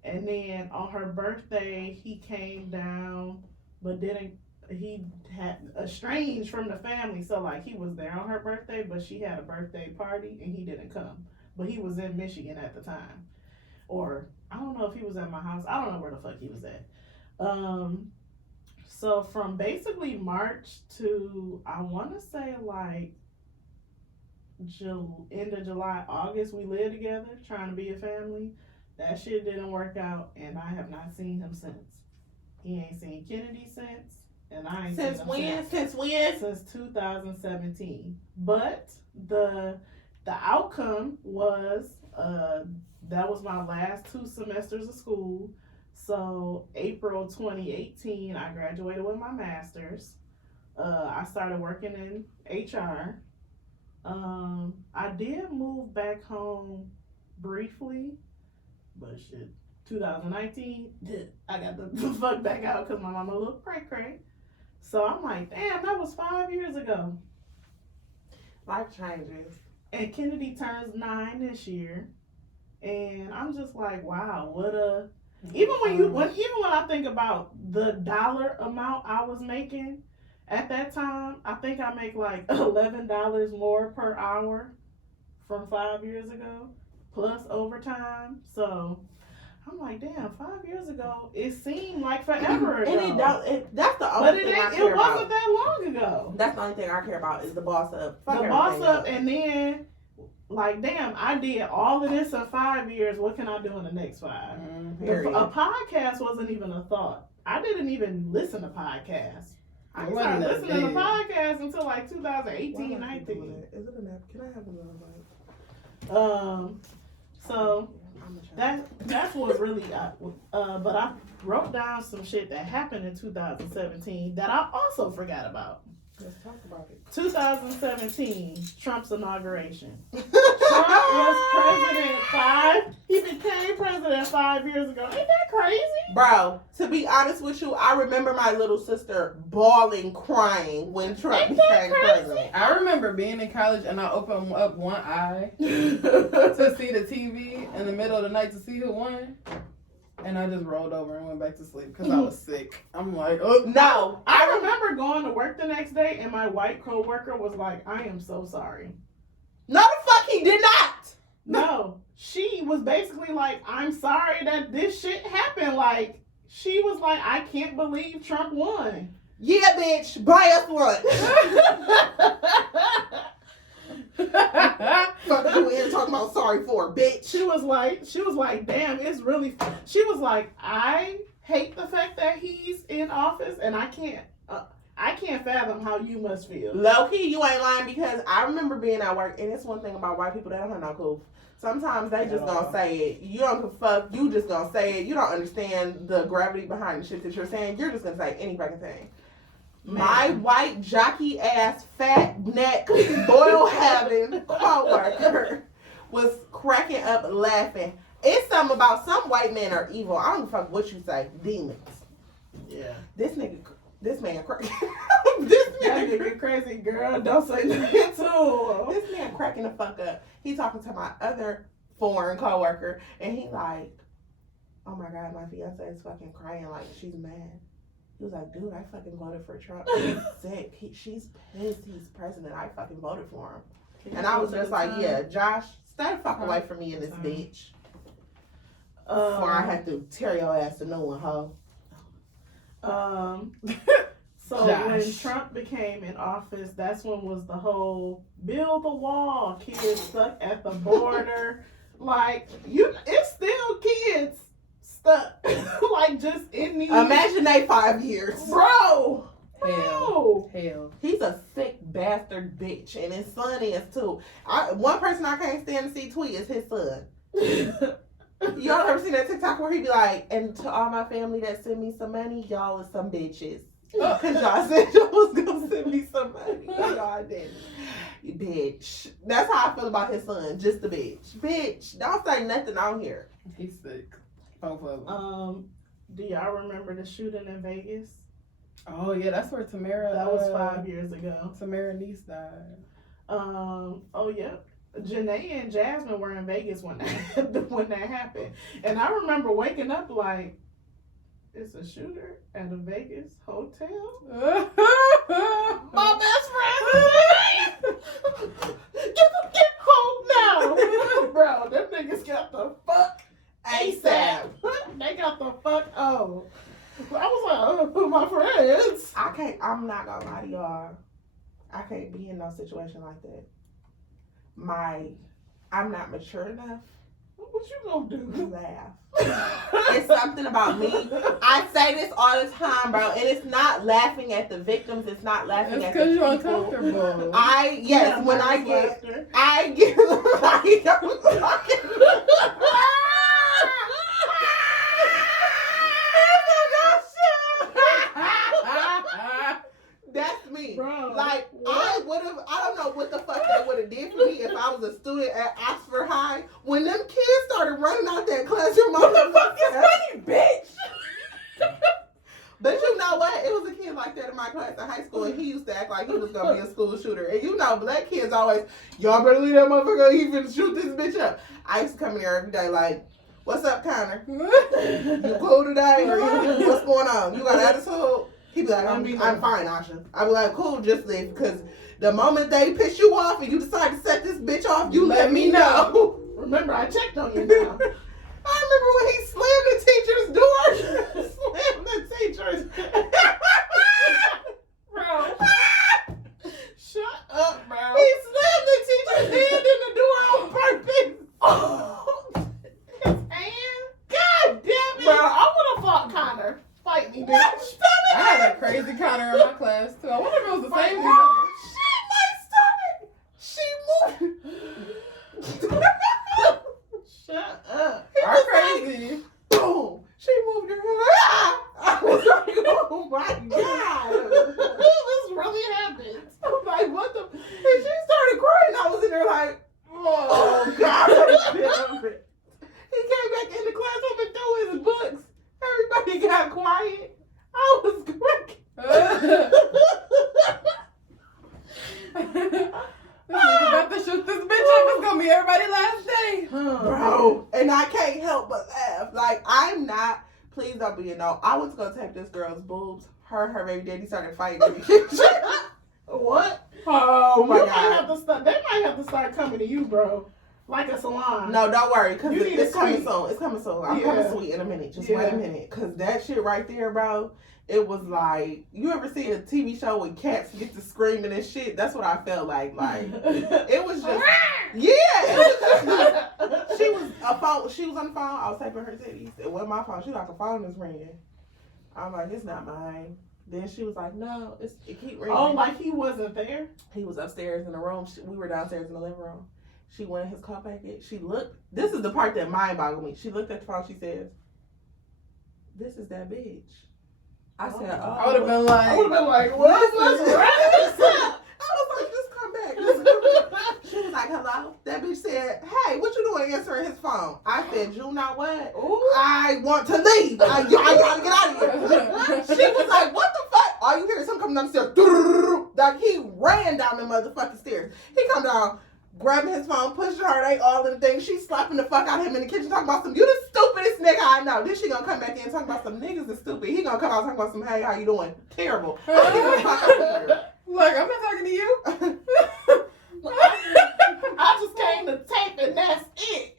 And then on her birthday, he came down, but he had estranged from the family. So like he was there on her birthday, but she had a birthday party and he didn't come. But he was in Michigan at the time. Or I don't know if he was at my house. I don't know where the fuck he was at. So from basically March to, I want to say like end of July, August, we lived together trying to be a family. That shit didn't work out, and I have not seen him since. He ain't seen Kennedy since, and I ain't Since seen him when? since. Since when? Since 2017. But the outcome was that was my last 2 semesters of school. So April 2018, I graduated with my master's. I started working in HR. I did move back home briefly, but shit, 2019, I got the fuck back out because my mama looked cray. So I'm like, damn, that was 5 years ago. Life changes. And Kennedy turns 9 this year, and I'm just like, wow, even when I think about the dollar amount I was making at that time, I think I make like $11 more per hour from 5 years ago, plus overtime. So I'm like, damn, 5 years ago, it seemed like forever ago. And that's the only thing I care it about. wasn't that long ago. That's the only thing I care about is the boss up. The boss up, and then, like, damn, I did all of this in 5 years. What can I do in the next 5? A podcast wasn't even a thought. I didn't even listen to podcasts. I didn't start listening to podcasts until like 2018, 19. Is it enough? Can I have another mic? So That's what really. But I wrote down some shit that happened in 2017 that I also forgot about. Let's talk about it. 2017, Trump's inauguration. Trump was president he became president 5 years ago. Ain't that crazy? Bro, to be honest with you, I remember my little sister bawling, crying when Trump became president. I remember being in college and I opened up one eye to see the TV in the middle of the night to see who won. And I just rolled over and went back to sleep because I was sick. I'm like, oh. No. I remember going to work the next day and my white coworker was like, I am so sorry. No, the fuck he did not. No. She was basically like, I'm sorry that this shit happened. Like, she was like, I can't believe Trump won. Yeah, bitch. Buy us lunch. Fuck you in talking about sorry for, bitch. She was like, damn, it's really. She was like, I hate the fact that he's in office, and I can't fathom how you must feel. Low key, you ain't lying because I remember being at work, and it's one thing about white people, they don't have no clue. Sometimes they just gonna say it. You don't give a fuck. You just gonna say it. You don't understand the gravity behind the shit that you're saying. You're just gonna say any fucking thing. Man. My white jockey ass fat neck boil having coworker was cracking up laughing. It's something about some white men are evil. I don't give a fuck what you say. Demons. Yeah. This man crazy. That nigga crazy, girl. Don't say nothing to him. This man cracking the fuck up. He talking to my other foreign coworker, and he like, oh my god, my fiance is fucking crying like she's mad. He was like, dude, I fucking voted for Trump. He's sick. She's pissed he's president. I fucking voted for him. And I was just like, yeah, Josh, stay the fuck away from me in this bitch. Before I had to tear your ass a new one, hoe. So when Trump became in office, that's when was the whole build the wall, kids stuck at the border. Like, it's still kids stuck, like just in these. Imagine they 5 years. Bro. Hell. He's a sick bastard bitch, and his son is too. One person I can't stand to see tweet is his son. Y'all ever seen that TikTok where he be like, and to all my family that send me some money, y'all is some bitches. Because y'all said y'all was going to send me some money. Y'all didn't. You bitch. That's how I feel about his son. Just a bitch. Bitch, don't say nothing on here. He's sick. Both of them. Do y'all remember the shooting in Vegas? Oh, yeah, that's where Tamara... That was 5 years ago. Tamara niece died. Oh, yeah. Janae and Jasmine were in Vegas when that happened. And I remember waking up like, it's a shooter at a Vegas hotel? My best friend! Get home now! Bro, them niggas got the fuck ASAP. They got the fuck I was like, my friends. I'm not gonna lie to y'all. I can't be in no situation like that. I'm not mature enough. What you gonna do? Laugh. It's something about me. I say this all the time, bro, and it's not laughing at the victims. It's not laughing at the people. It's because you're uncomfortable. When I get like, that's me. Bro, like, I don't know what the fuck that would have did for me if I was a student at Oxford High. When them kids started running out that classroom, what the fuck is funny, bitch? But you know what? It was a kid like that in my class in high school, and he used to act like he was going to be a school shooter. And you know, black kids always, y'all better leave that motherfucker, he finna shoot this bitch up. I used to come in here every day like, what's up, Connor? You cool today? Or what's going on? You got attitude? He be like, I'm fine, Asha. I be like, cool, just leave. Because the moment they piss you off and you decide to set this bitch off, you let me know. Remember, I checked on you now. I remember when he slammed the teacher's door. Slammed the teacher's. Bro. Shut up, bro. He slammed the teacher's hand in the door on purpose. Oh. His hand? God damn it. Bro, I would have fought Connor. Fight me, bitch. I had a crazy Connor in my class, too. I wonder if it was the same Bro, shit, my stomach. She moved. Shut up. I being known. I was gonna take this girl's boobs. Her and her baby daddy started fighting in the kitchen. What? Oh my You might god. have to start. They might have to start coming to you, bro. Like a salon. No, don't worry, because You need it's a coming suite. soon. It's coming soon. I'm Yeah. coming sweet in a minute. Just wait a minute. Because that shit right there, bro, it was like, you ever see a TV show when cats get to screaming and shit? That's what I felt like. Like, it was just, yeah. It was just, she was on the phone. I was typing her titties. It wasn't my phone. She was like, a phone is ringing. I'm like, it's not mine. Then she was like, no, it keep ringing. Oh, like he wasn't there? He was upstairs in the room. We were downstairs in the living room. She went in his car packet. She looked. This is the part that mind boggled me. She looked at the phone. She says, this is that bitch. I said, oh. I would have been like, what is this? I was like, just come back. Just come back. She was like, hello. That bitch said, hey, what you doing answering his phone? I said, you know what? Ooh. I want to leave. I gotta get out of here. She was like, what the fuck? All you hear is him coming down the stairs. Like he ran down the motherfucking stairs. He come down, grabbing his phone, pushing her, they all in the thing. She's slapping the fuck out of him in the kitchen, talking about some, you the stupidest nigga I know. Then she gonna come back in talking about some niggas is stupid. He gonna come out talking about some, hey, how you doing? Terrible. Get the fuck out of here. look, I'm not talking to you. I just came to tape and that's it.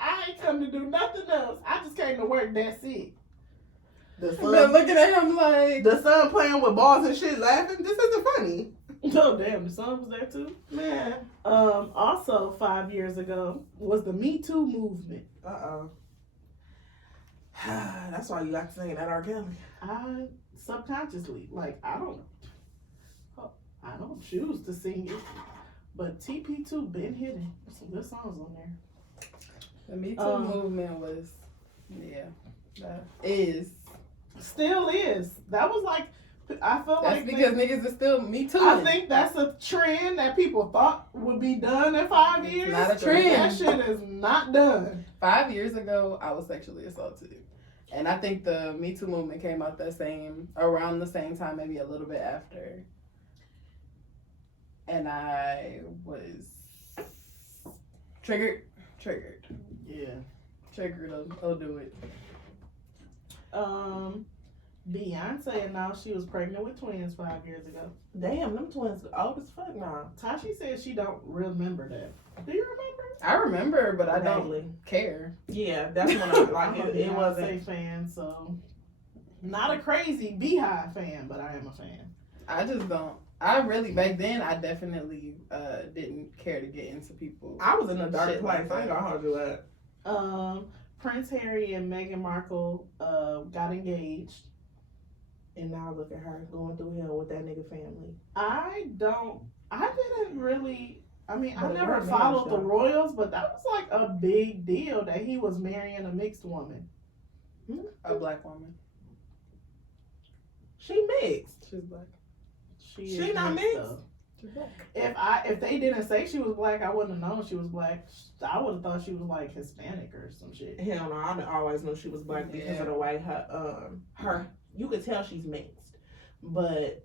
I ain't come to do nothing else. I just came to work, that's it. The I've son, been looking at him like, the son playing with balls and shit, laughing. This isn't funny. Oh, damn, the son was there too? Man. Also 5 years ago was the Me Too movement. That's why you like singing that R. Kelly. I subconsciously, like, I don't choose to sing it, but TP2 been hitting some good songs on there. the Me Too movement was, that is. Still is. That was like, I feel That's like because niggas is still Me Too. I think that's a trend that people thought would be done in 5 years. It's not a trend. That shit is not done. 5 years ago, I was sexually assaulted. And I think the Me Too movement came out around the same time, maybe a little bit after. And I was triggered. Yeah. Triggered, I'll do it. Beyonce announced she was pregnant with twins 5 years ago. Damn, them twins old as fuck now. Tashi says she don't remember that. Do you remember? I remember, but I don't Vaguely. care. Yeah, that's when I like I'm a it. It Beyonce wasn't. fan, so not a crazy Beehive fan, but I am a fan. I just don't. I really, back then, I definitely didn't care to get into people. I was in a dark Shit place. like I ain't that. gonna hold you up. Prince Harry and Meghan Markle got engaged. And now look at her going through hell with that nigga family. I didn't really, I mean, But I it never was followed the marriage, though. royals, but that was like a big deal that he was marrying a mixed woman. A black woman. She mixed. She's black. She She is not mixed, mixed? though. She's black. If they didn't say she was black, I wouldn't have known she was black. I would have thought she was like Hispanic or some shit. Hell no, I always knew she was black because of the way her you could tell she's mixed. But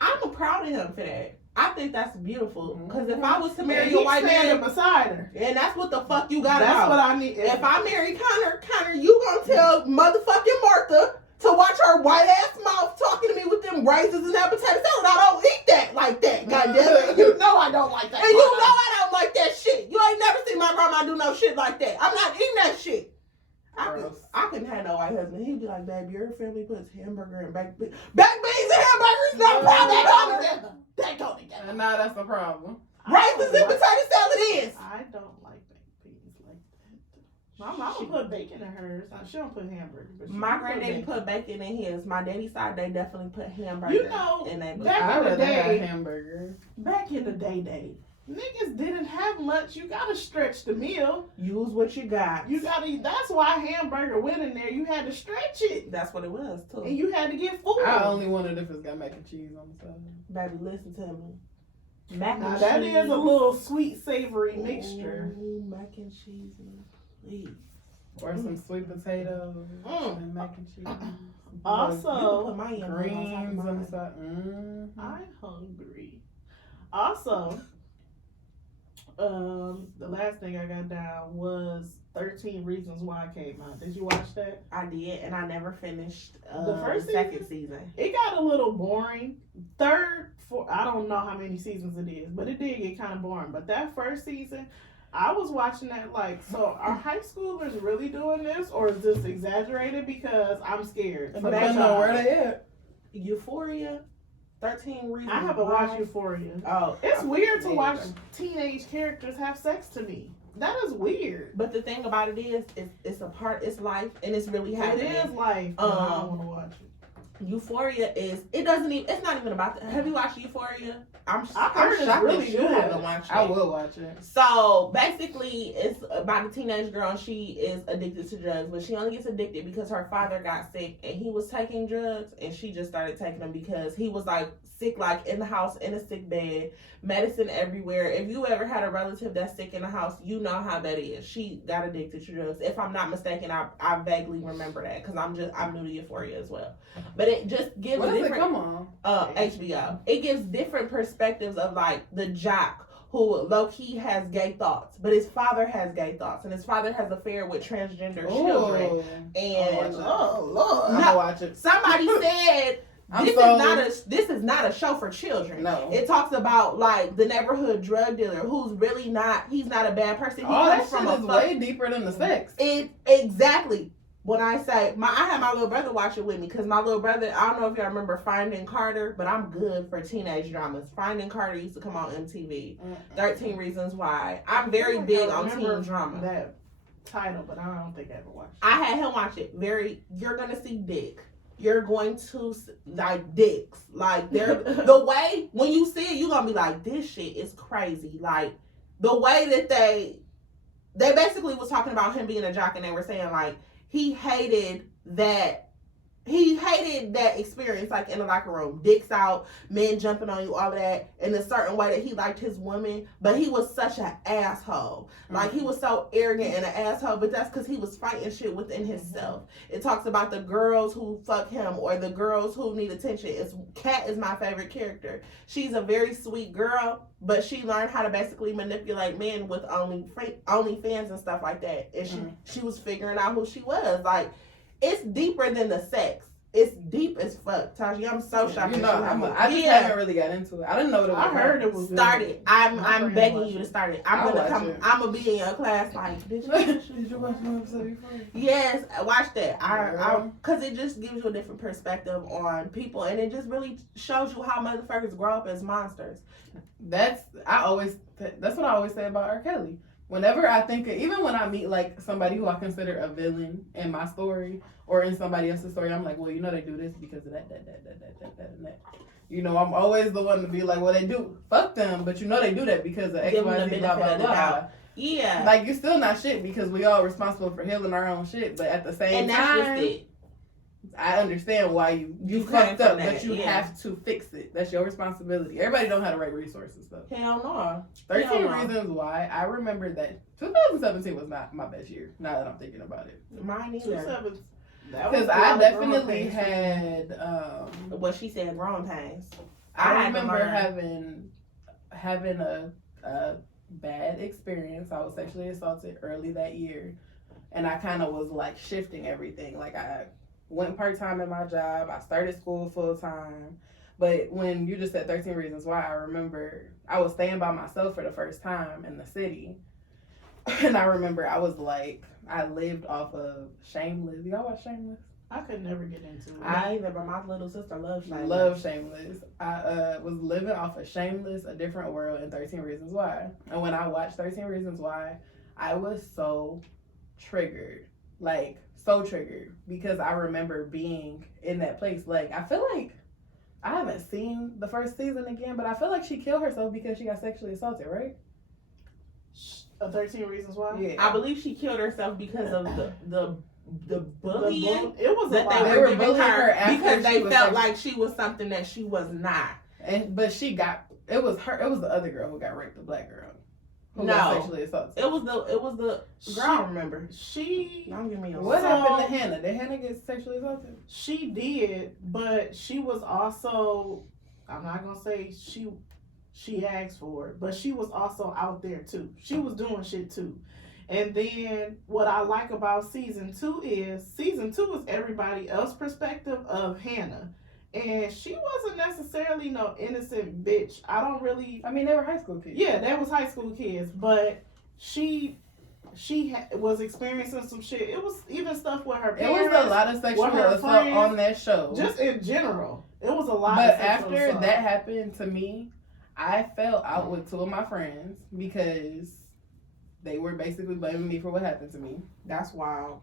I'm proud of him for that. I think that's beautiful. Because if I was to marry a white man, beside her, and that's what the fuck you got that's out. what I need. If I marry Connor, you gonna tell motherfucking Martha to watch her white ass mouth talking to me with them raisins and that potato salad. I don't eat that like that. Goddamn it. You know I don't like that. And you know I don't like that shit. You ain't never seen my grandma do no shit like that. I'm not eating that shit. I couldn't have no white husband. He'd be like, babe, your family puts hamburger and baked beans. Baked beans and hamburgers, no problem. They go together. And now that's the problem. Raisins and potato salad is. I don't like baked beans like that. My mama put bacon in hers. She don't put hamburger. But My granddaddy put bacon in his. My daddy's side, they definitely put hamburger. You know, in that. back I in the rather have day, hamburger. back in the day, niggas didn't have much. You gotta stretch the meal. Use what you got. You gotta. That's why hamburger went in there. You had to stretch it, That's what it was too. and you had to get full. I only wanted if it's got mac and cheese on the side. Baby, listen to me. Mac Now and that cheese. is a little sweet savory mixture. Ooh, mac and cheese, please. Or some sweet potatoes and mac and cheese. You Also, can put my yum Greens on the on side. Mm-hmm. I'm hungry. Also, the last thing I got down was 13 Reasons Why came out. Did you watch that? I did, and I never finished The first second season. It got a little boring. I don't know how many seasons it is, but it did get kind of boring. But that first season, I was watching that like, so are high schoolers really doing this, or is this exaggerated? Because I'm scared. Depending on where they at. Euphoria, 13 Reasons. I haven't watched Euphoria. Oh, It's weird to watch teenage characters have sex to me. That is weird. But the thing about it is, it's life, and it's really happening. It is life. I don't want to watch it. Euphoria it's not even about that. Have you watched Euphoria? I'm heard it's shocked really that you good. haven't watched it. I will watch it. So basically, it's about a teenage girl, and she is addicted to drugs, but she only gets addicted because her father got sick, and he was taking drugs, and she just started taking them because he was like sick, like in the house, in a sick bed, medicine everywhere. If you ever had a relative that's sick in the house, you know how that is. She got addicted to drugs. If I'm not mistaken, I vaguely remember that because I'm new to Euphoria as well. But it just gives different. Come on, HBO. It gives different perspectives of like the jock who low key has gay thoughts, but his father has gay thoughts, and his father has an affair with transgender children. And Lord, no, I'll watch it. Somebody said. This is not a show for children. No. It talks about like the neighborhood drug dealer who's really he's not a bad person. He comes from a way deeper than the sex. Exactly. When I say I had my little brother watch it with me because my little brother, I don't know if y'all remember Finding Carter, but I'm good for teenage dramas. Finding Carter used to come on MTV. 13 Reasons Why. I'm very big on teen drama. That title, but I don't think I ever watched it. I had him watch it. You're gonna see dick. You're going to like dicks, like they're the way when you see it, you're gonna be like, this shit is crazy. Like the way that they basically was talking about him being a jock, and they were saying like he hated that experience, like in the locker room, dicks out, men jumping on you, all of that, in a certain way that he liked his women, but he was such an asshole. Like he was so arrogant and an asshole, but that's because he was fighting shit within himself. It talks about the girls who fuck him or the girls who need attention. Kat is my favorite character. She's a very sweet girl, but she learned how to basically manipulate men with OnlyFans and stuff like that. And she was figuring out who she was. Like, it's deeper than the sex. It's deep as fuck, Taji. I'm so shocked. I just haven't really got into it. I didn't know what it was. I heard it was started. I'm begging you to start it. I'm gonna be in your class. Like, did you watch an episode before? Yes, watch that. Because it just gives you a different perspective on people, and it just really shows you how motherfuckers grow up as monsters. That's what I always say about R. Kelly. Whenever I think even when I meet like somebody who I consider a villain in my story or in somebody else's story, I'm like, well, you know they do this because of that, and that. You know, I'm always the one to be like, well, they do. Fuck them, but you know they do that because of X, Y, Z, blah, blah, blah. Yeah. Like, you're still not shit because we all responsible for healing our own shit, but at the same time, I understand why you fucked up, but you have to fix it. That's your responsibility. Everybody don't have the right resources, though. Hell no. 13 Reasons Why. I remember that 2017 was not my best year. Now that I'm thinking about it, mine either. Because I definitely had what she said, growing pains. I remember having a bad experience. I was sexually assaulted early that year, and I kind of was like shifting everything. Like I went part-time at my job. I started school full-time. But when you just said 13 Reasons Why, I remember I was staying by myself for the first time in the city. And I remember I was like, I lived off of Shameless. Y'all watch Shameless? I could never get into it. I either, but my little sister loves Shameless. Love Shameless. I was living off of Shameless, A Different World, and 13 Reasons Why. And when I watched 13 Reasons Why, I was so triggered. Like, so triggered. Because I remember being in that place. Like, I feel like I haven't seen the first season again, but I feel like she killed herself because she got sexually assaulted, right? 13 Reasons Why? Yeah. I believe she killed herself because of the bullying it was that they were giving her because they felt like like she was something that she was not. But she got it was the other girl who got raped, the black girl. Who got sexually assaulted. It was the girl. I remember. Don't give me a What happened to Hannah? Did Hannah get sexually assaulted? She did, but she was also, I'm not gonna say she asked for it, but she was also out there too. She was doing shit too. And then what I like about season two is everybody else's perspective of Hannah. And she wasn't necessarily no innocent bitch. I don't really. I mean, they were high school kids. Yeah, they was high school kids, but she was experiencing some shit. It was even stuff with her parents. It was a lot of sexual assault on that show. Just in general, it was a lot. But of sexual after assault. that happened to me, I fell out with two of my friends because they were basically blaming me for what happened to me. That's wild.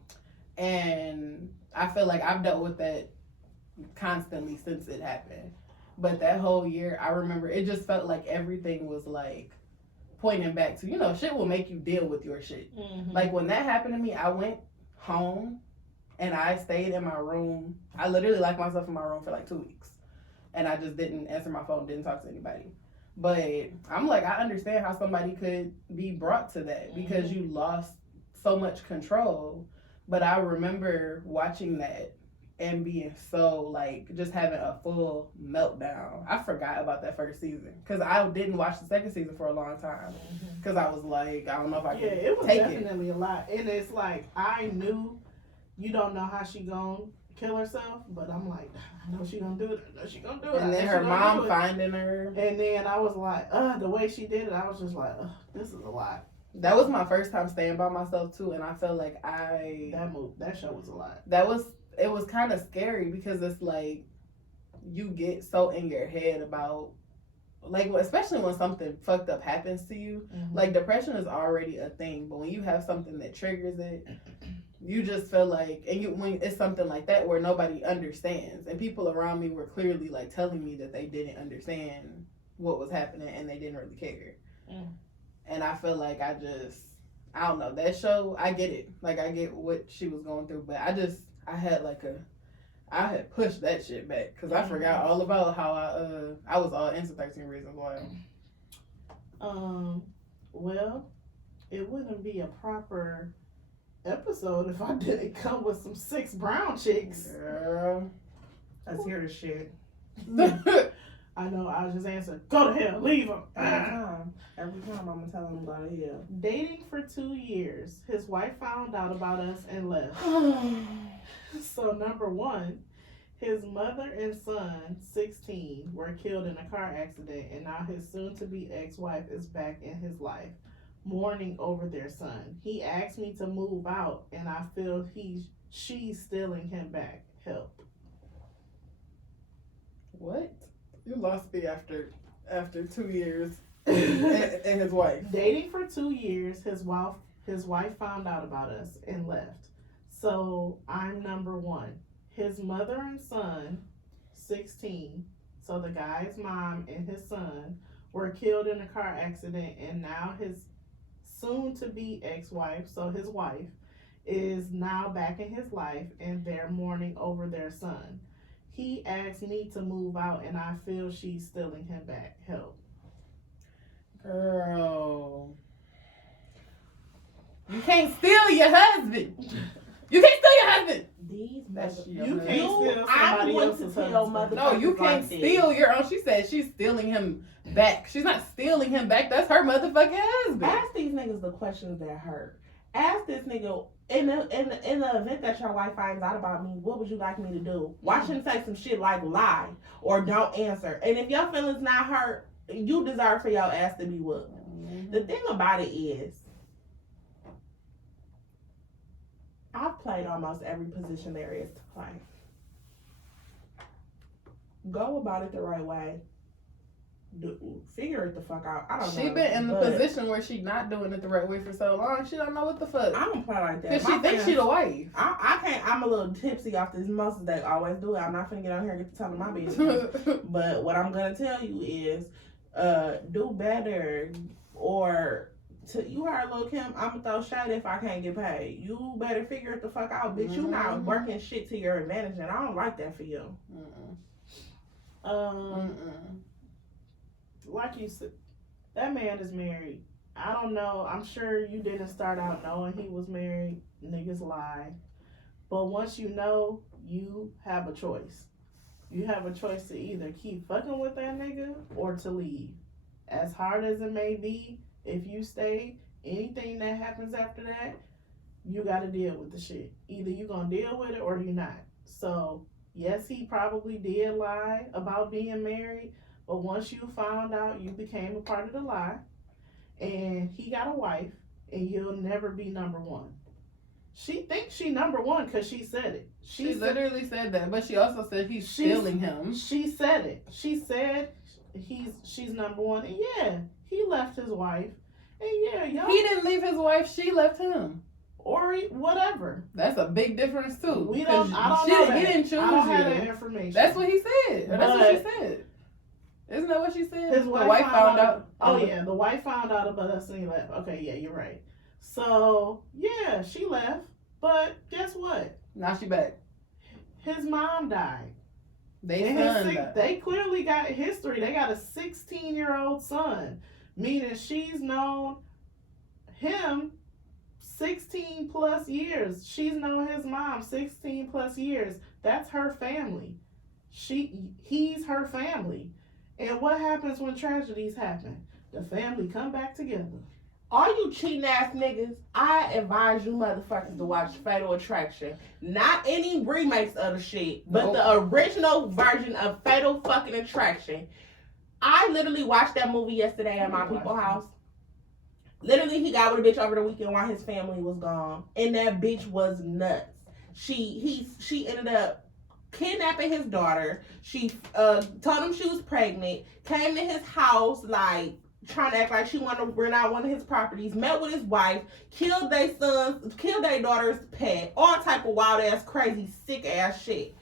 And I feel like I've dealt with that constantly since it happened. But that whole year, I remember it just felt like everything was like pointing back to, shit will make you deal with your shit. Mm-hmm. Like when that happened to me, I went home and I stayed in my room. I literally locked myself in my room for like 2 weeks. And I just didn't answer my phone, didn't talk to anybody. But I'm like, I understand how somebody could be brought to that because you lost so much control. But I remember watching that and being so like just having a full meltdown. I forgot about that first season because I didn't watch the second season for a long time because I was like, I don't know if I can take it. Yeah, it was definitely a lot. And it's like, I knew you don't know how she gonna kill herself, but I'm like, I know she gonna do it. I know she gonna do it. And then her mom finding her. And then I was like, the way she did it, I was just like, this is a lot. That was my first time staying by myself too, and I felt like that show was a lot. It was kind of scary because it's like you get so in your head about like, especially when something fucked up happens to you. Like depression is already a thing, but when you have something that triggers it, you just feel like, and when it's something like that where nobody understands, and people around me were clearly like telling me that they didn't understand what was happening and they didn't really care. And I feel like I don't know, that show, I get it. Like I get what she was going through, but I had pushed that shit back because I forgot all about how I was all into 13 Reasons Why. Well, it wouldn't be a proper episode if I didn't come with some 6 brown chicks. Girl. Let's hear the shit. I know, I just answered, go to hell, leave him. Every time I'm gonna tell him go to hell. Dating for 2 years. His wife found out about us and left. So number 1, his mother and son, 16, were killed in a car accident, and now his soon-to-be ex-wife is back in his life, mourning over their son. He asked me to move out, and I feel she's stealing him back. Help. What? You lost me after 2 years and his wife. Dating for 2 years, his wife found out about us and left. So I'm number 1. His mother and son, 16, so the guy's mom and his son were killed in a car accident, and now his soon-to-be ex-wife, so his wife, is now back in his life, and they're mourning over their son. He asked me to move out, and I feel she's stealing him back. Help. Girl. You can't steal your husband. You can't steal your husband. You can't steal somebody else's husband. No, you can't steal your own. She said she's stealing him back. She's not stealing him back. That's her motherfucking husband. Ask these niggas the questions that hurt. Ask this nigga, in the event that your wife finds out about me, what would you like me to do? Why shouldn't say some shit like lie or don't answer? And if your feelings not hurt, you deserve for your ass to be whooped. The thing about it is, I've played almost every position there is to play. Go about it the right way. Figure it the fuck out. I don't know. She been in the position where she not doing it the right way for so long. She don't know what the fuck. I don't play like that. Cause she thinks she the wife. I can't. I'm a little tipsy off this most they always do it. I'm not finna get on here and get to telling my business. But what I'm gonna tell you is, do better. Or you heard Lil' Kim, I'm gonna throw shade if I can't get paid. You better figure it the fuck out, bitch. You not working shit to your advantage, and I don't like that for you. Like you said, that man is married. I don't know. I'm sure you didn't start out knowing he was married. Niggas lie. But once you know, you have a choice. You have a choice to either keep fucking with that nigga or to leave. As hard as it may be, if you stay, Anything that happens after that, you got to deal with the shit. Either you gonna deal with it or you not. So yes, he probably did lie about being married, but once you found out, you became a part of the lie, and he got a wife, and you'll never be number one. She thinks she number one because she said it. She literally said that, but she also said he's stealing him. She said it. She said she's number one, and yeah, he left his wife, and yeah, y'all. He didn't leave his wife. She left him. Or whatever. That's a big difference too. I don't know that. He didn't choose I don't you. have that information. That's what he said. Or that's what she said. Isn't that what she said? His the wife found out. Oh yeah, the wife found out about us and he left. Okay, yeah, you're right. So yeah, she left. But guess what? Now she back. His mom died. Died. They clearly got history. They got a 16-year-old son, meaning she's known him 16 plus years. She's known his mom 16 plus years. That's her family. He's her family. And what happens when tragedies happen? The family come back together. All you cheating ass niggas, I advise you motherfuckers to watch Fatal Attraction. Not any remakes of the shit, but the original version of Fatal fucking Attraction. I literally watched that movie yesterday at my people's house. Literally, he got with a bitch over the weekend while his family was gone. And that bitch was nuts. She ended up kidnapping his daughter. She told him she was pregnant. Came to his house like trying to act like she wanted to rent out one of his properties. Met with his wife. Killed their sons. Killed their daughter's pet. All type of wild ass, crazy, sick ass shit.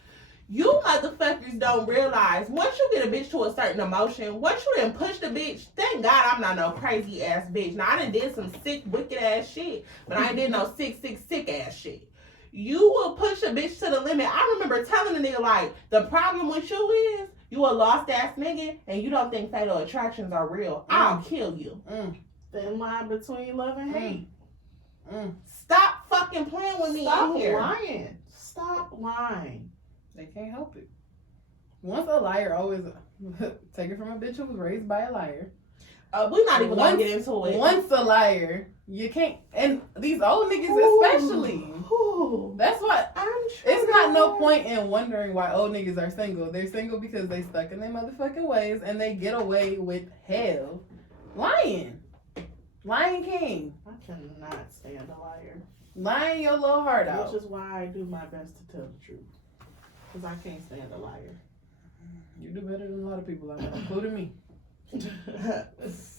You motherfuckers don't realize once you get a bitch to a certain emotion, once you done push the bitch, thank God I'm not no crazy ass bitch. Now I done did some sick, wicked ass shit, but I ain't did no sick ass shit. You will push a bitch to the limit. I remember telling a nigga like, the problem with you is you a lost ass nigga and you don't think fatal attractions are real. I'll kill you. Thin line between love and hate. Stop fucking playing with me in here. Lying. Stop lying. They can't help it. Once a liar, always take it from a bitch who was raised by a liar. We're not even gonna get into it. Once a liar, you can't. And these old niggas especially. That's what. It's not no point in wondering why old niggas are single. They're single because they stuck in their motherfucking ways and they get away with hell. Lying. Lying king. I cannot stand a liar. Lying your little heart out. Which is why I do my best to tell the truth. Because I can't stand a liar. You do better than a lot of people out there, including me.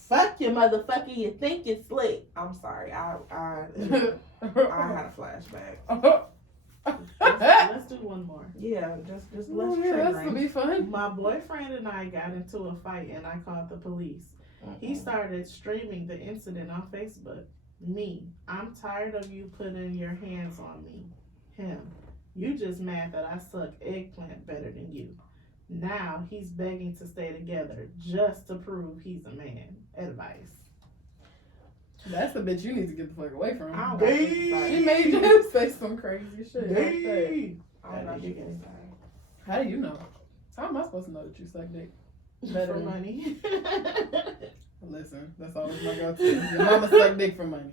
Fuck you, motherfucker. You think you're slick. I'm sorry. I had a flashback. Let's do one more. Yeah, just let's this will be fun. My boyfriend and I got into a fight and I called the police. He started streaming the incident on Facebook. Me, I'm tired of you putting your hands on me. Him, you just mad that I suck eggplant better than you. Now he's begging to stay together just to prove he's a man. Advice. That's the bitch you need to get the fuck away from. She made you say some crazy shit. I don't know if you can say. How do you know? How am I supposed to know that you suck dick? For money. Listen, that's always my go-to. Your mama suck dick for money.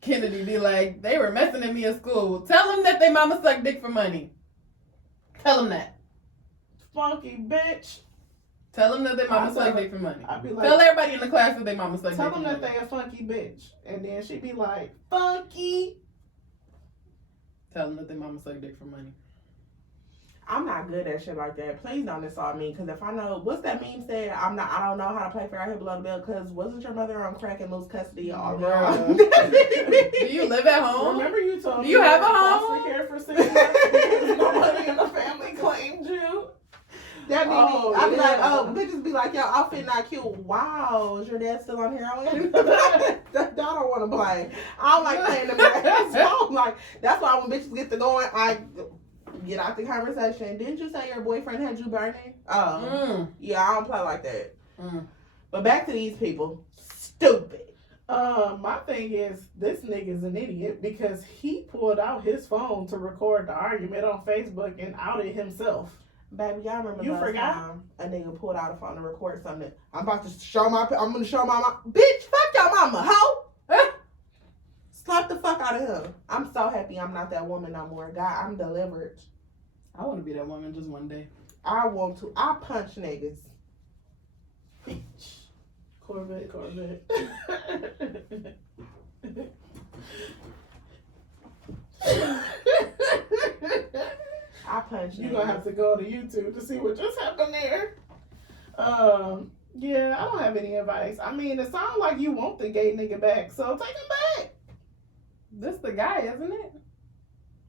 Kennedy be like, they were messing at me in school. Tell them that they mama suck dick for money. Tell them that. Funky bitch. Tell them that they mama suck dick for money. I'd be like, tell everybody in the class that they mama suck dick for money. Tell them that they a funky bitch. And then she'd be like, funky. Tell them that they mama suck dick for money. I'm not good at shit like that. Please don't insult me, because if I know, what's that meme said? I don't know how to play fair hit below the belt, because wasn't your mother on crack and lose custody all the time? Do you live at home? Remember you told me Do you have a foster home? care for 6 months because nobody in the family claimed you? That be me. I'd be like, bitches be like, yo, outfit not cute. Wow, is your dad still on heroin? I don't want to play. I don't like playing them games. So like, that's why when bitches get to going, I get out the conversation. Didn't you say your boyfriend had you burning? Yeah, I don't play like that. But back to these people. Stupid. My thing is, this nigga's an idiot because he pulled out his phone to record the argument on Facebook and outed himself. Baby, y'all remember You last forgot? time a nigga pulled out a phone to record something. I'm gonna show my mama. Bitch, fuck your mama, hoe. Slap the fuck out of him. I'm so happy I'm not that woman no more. God, I'm delivered. I want to be that woman just one day. I want to. I punch niggas. Bitch. Corvette. I punch You're niggas. gonna have to go to YouTube to see what just happened there. Yeah, I don't have any advice. I mean, it sounds like you want the gay nigga back, so take him back. This the guy, isn't it?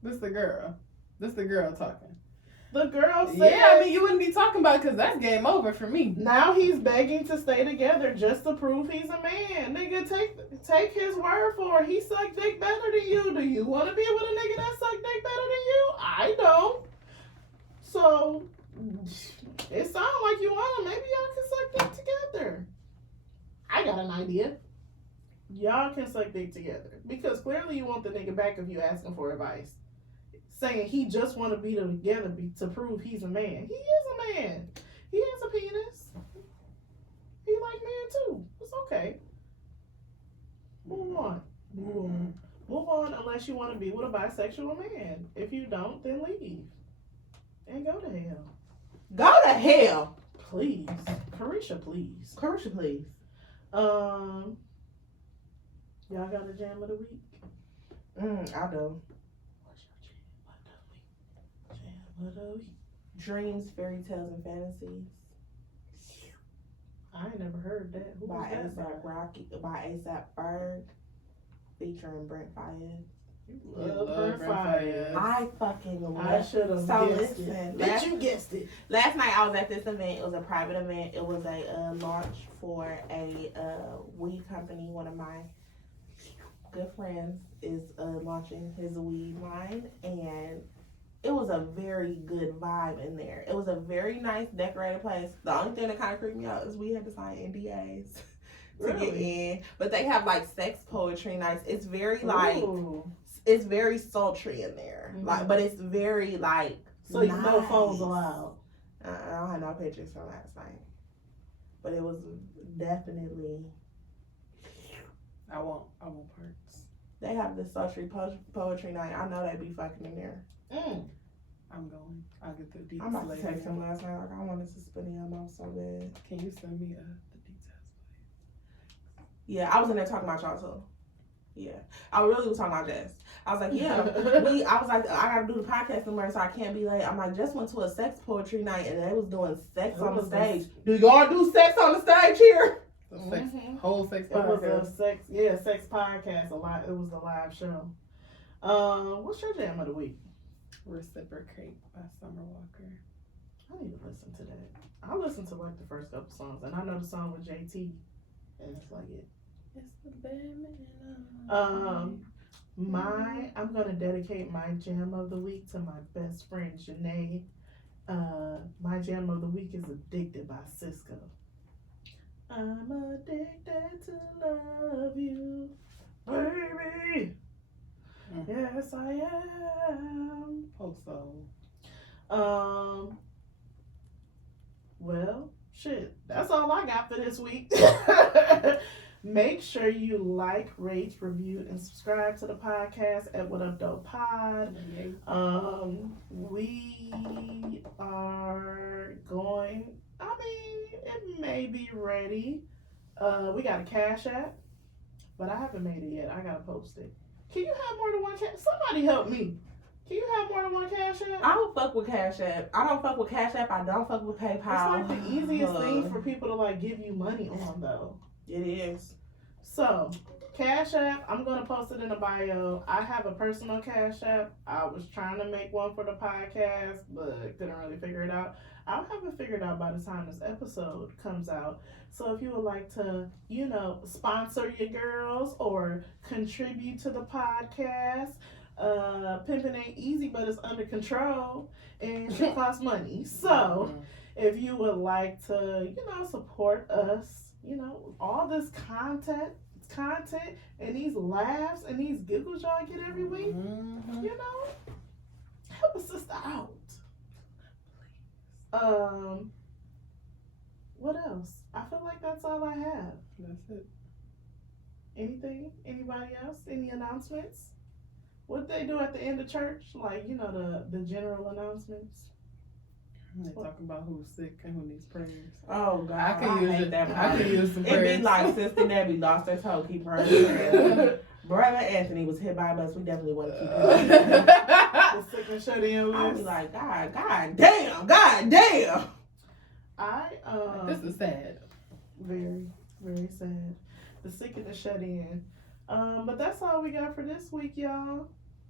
This the girl. This the girl talking. The girl said, Yeah, I mean, you wouldn't be talking about it because that's game over for me. now he's begging to stay together just to prove he's a man. Nigga, take his word for it. He sucked dick better than you. Do you want to be with a nigga that sucked dick better than you? I don't. So, it sounds like you want him. Maybe y'all can suck dick together. I got an idea. Y'all can suck dick together. Because clearly you want the nigga back if you asking for advice. Saying he just want to be together to prove he's a man. He is a man. He has a penis. He like men too. It's okay. Move on. Move on unless you want to be with a bisexual man. If you don't, then leave. And go to hell. Go to hell. Please. Carisha, please. Carisha, please. Y'all got a jam of the week? I do. What's your jam of the week? Dreams, fairy tales, and fantasies I ain't never heard that. Who by was that ASAP Rocky, by ASAP Berg, featuring Brent Fayez. You love Brent Fayez. I fucking love. I should have So guessed listen, it. last- Bitch, you guessed it. Last night I was at this event. It was a private event. It was a launch for a weed company. One of my good friends is launching his weed line, and it was a very good vibe in there. It was a very nice decorated place. The only thing that kind of creeped me out is we had to sign NDAs to get in, but they have like sex poetry nights. It's very like Ooh. it's very sultry in there, like, but it's very like. So you nice. no phones allowed. I don't have no pictures from last night, but it was definitely. I want parts. They have this sultry poetry night. I know they be fucking in there. I'm going. I'll get the details I'm about to later. text him last night. Like I wanted to spin him off so bad. Can you send me the details, Yeah, I was in there talking about y'all too. Yeah, I really was talking about Jess. I was like, yeah, I was like, I gotta do the podcast tomorrow, so I can't be late. I'm like, Jess went to a sex poetry night and they was doing sex on the stage. Do y'all do sex on the stage here? please? Whole sex It was podcast. a sex podcast. It was a live show. What's your jam of the week? Reciprocate by Summer Walker. I need to listen to that. I listened to like the first couple songs, and I know the song with JT, and it's like it. It's the Batman. I'm gonna dedicate my jam of the week to my best friend Janae. My jam of the week is "Addicted" by Cisco. I'm addicted to love you, baby. Yes, I am. Hope so. Well, shit. That's all I got for this week. Make sure you like, rate, review, and subscribe to the podcast at What Up Dope Pod. We are going. I mean, it may be ready. We got a Cash App, but I haven't made it yet. I gotta post it. Can you have more than one Cash? Somebody help me. Can you have more than one Cash App? I don't fuck with Cash App. I don't fuck with Cash App. I don't fuck with PayPal. It's like the easiest thing for people to like give you money on, though. It is. So, Cash App, I'm going to post it in the bio. I have a personal Cash App. I was trying to make one for the podcast, but couldn't really figure it out. I'll have it figured out by the time this episode comes out. So if you would like to, sponsor your girls or contribute to the podcast, pimping ain't easy, but it's under control and it costs money. So if you would like to, support us, all this content and these laughs and these giggles y'all get every week, help a sister out. What else? I feel like that's all I have. That's it. Anything? Anybody else? Any announcements? What they do at the end of church? Like, you know, the general announcements. They talking about who's sick and who needs prayers. Oh God, I could use hate it. that I part. could use some It'd prayers. be like Sister Debbie lost her toe, keep her in prayer. Brother Anthony was hit by a bus. We definitely want to keep him in prayer. The sick and shut in I'll be list. like, God damn. This is sad. Very, very sad. The sick and the shut in. But that's all we got for this week, y'all.